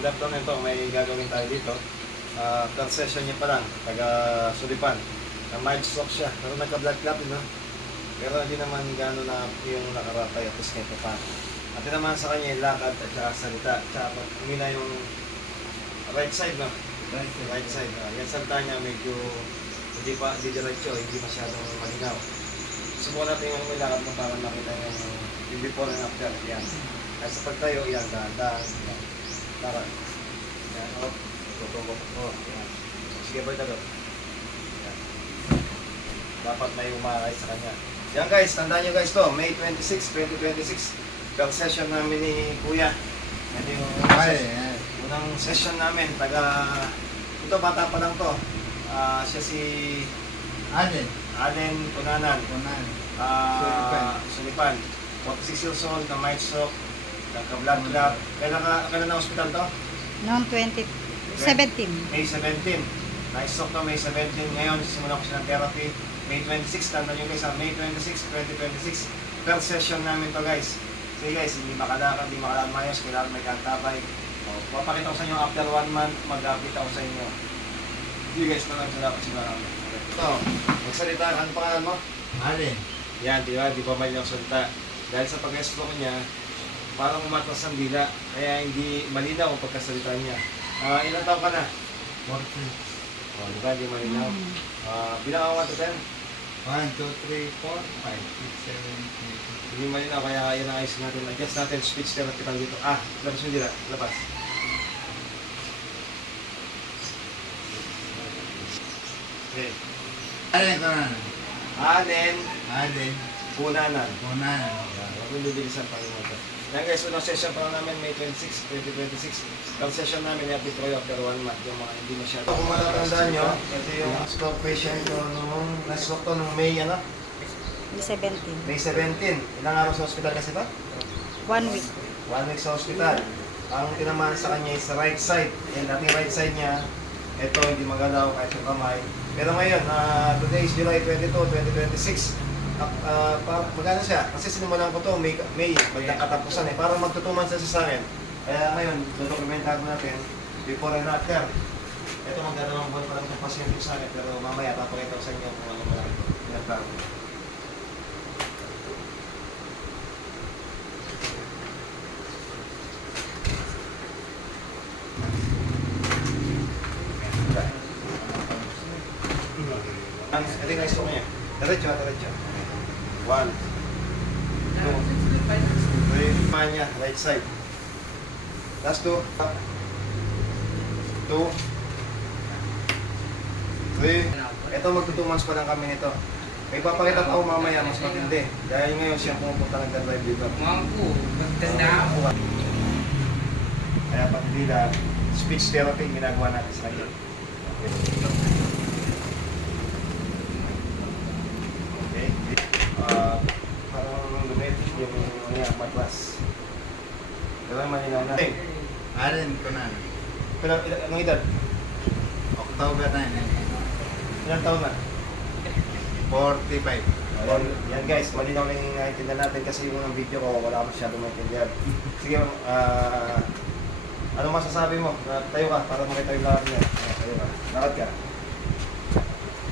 good afternoon ito. May gagawin tayo dito. Third session niya pa lang, taga Sulipan. Mild stroke siya, pero nagka-blood clot, no? Pero hindi naman gano'n na yung nakaratay at least kahit pa. At naman sa kanya yung lakad at saka salita. Tsaka pag humina yung right side, no? Right side. Yan salita niya medyo hindi diretso, hindi masyadong malinaw. Subukan natin yung lakad mo para makita yung before and after. Yan. Kaya sa pagtayo, yan, dahan-dahan. Yan. Lakad. Yan, oh. Tutubo. Oh, yan. Sige, boy, tagot. Yan. Dapat may umakay sa kanya. Yan guys, tandaan nyo guys to, May 26, 2026, first session namin ni Kuya. Yan yung unang session namin, ito bata pa lang to. Siya si Allen Tunanan. Sulipan. 46 years old, na mild stroke, nagka-blood clot. Kailan na hospital to? Noong 2017. May 17. Na-stroke to May 17. Ngayon, simulan ko siya ng therapy. May 26, tanda nyo guys, May 26, 2026. First session namin to guys. Sige guys, hindi makalakad mayos, kailangan may kantabay. Papakita ko sa inyo after 1 month, mag-update ako sa inyo. Sige guys, salamat sila namin. Ito, magsalita, ano pangalan mo? Allen. Yan, di pa mali yung salita. Dahil sa pag-stroke niya, parang umatras ang dila, kaya hindi malinaw ang pagkasalita niya. Ilang taon ka na? 40. Di ba, di malinaw. Bilang ako 1 to 10? 1, 2, 3, 4, 5, 6, 7, 8. Hindi malinaw, kaya yan ang ayos natin. Adjust natin, speech therapy tayo dito. Labas mo dila, labas. Okay. Allen ko na. Allen, Allen. Punanan. Kunan. Huwag mo bibilisan pa rin ito. Yan guys, unang session pa lang namin, May 26, 2026. Ang session namin, i-update ko after 1 month, yung mga hindi masyado. Kung matatandaan nyo, ito yung stroke patient ko nung na-stroke to nung May, May 17. May 17. Ilang araw sa hospital kasi ito? 1 week. 1 week sa hospital. Ang tinamaan sa kanya is sa right side. Yan, dating right side niya, ito hindi magalaw kahit yung kamay. Pero ngayon, today is July 22, 2026. Magano siya? Kasi sinimulan ko to May magkakatapusan Parang magtutuman siya sa akin. Kaya ngayon, dokumentahan natin before and after. Ito magdadalawang buwan pa lang itong pasyente sa akin, pero mamaya papakita ko sa inyo kung ano malaki ito. Pinagbago. Ito yung gusto ko niya. Diretso. 1, 2, 3. Niya, right side. Last 2. 2. 3. Ito magto 2 months pa lang kami nito. May papakita pa ako mamaya, mas matindi. Dahil ngayon siya pumupunta ng drive dito. Kaya pag hindi na speech therapy ginagawa natin sa kanya. Okay. Parang lumetik yung matras. Pero malinaw na. Allen ko na. Pero anong edad? October 9. Ilang taon na? 45. Yan guys, malinaw na yung naiintindihan natin kasi yung unang video ko, wala masyadong maintindihan. Sige, ano masasabi mo? Tayo ka para makita yung lakad niya. Tayo ka. Lakad ka.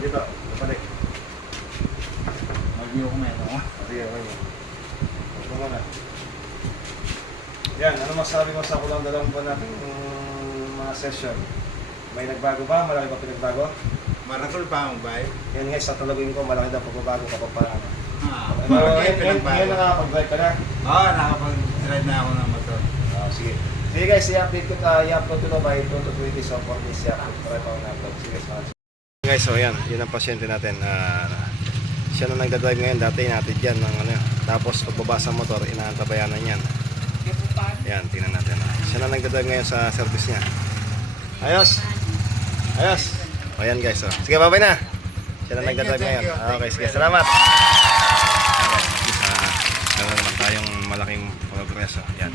Dito, balik. Mag-view ko meron. Sige, okay. Huwag mo na. Yan, ano masasabi mo sa kulang 2 buwan natin yung mga session? May nagbago ba? Malaki ba pinagbago? Marakol pa ang bay. Yan guys, sa tulogin ko, malaki daw pagbabago kapag paano. Ngayon Ngayon nakakapag-drive ka na? Oo, nakapag-drive na ako ng motor. Sige. Sige guys, i-update ko i-upload ko by 2 to 20 so for this i-upload ko rin pa na-upload. Sige, salamat. Guys, so yan, yun ang pasyente natin. Siya na nagdadrive ngayon, dati natin dyan ng tapos pagbaba sa motor, inaantabayanan yan. Yan, tingnan natin. Siya na nagdadrive ngayon sa service niya. Ayos! O yan guys, so. Sige, bye-bye na! Siya na nagdadrive ngayon. Okay, sige, salamat! Meron naman tayong malaking progreso. Yan.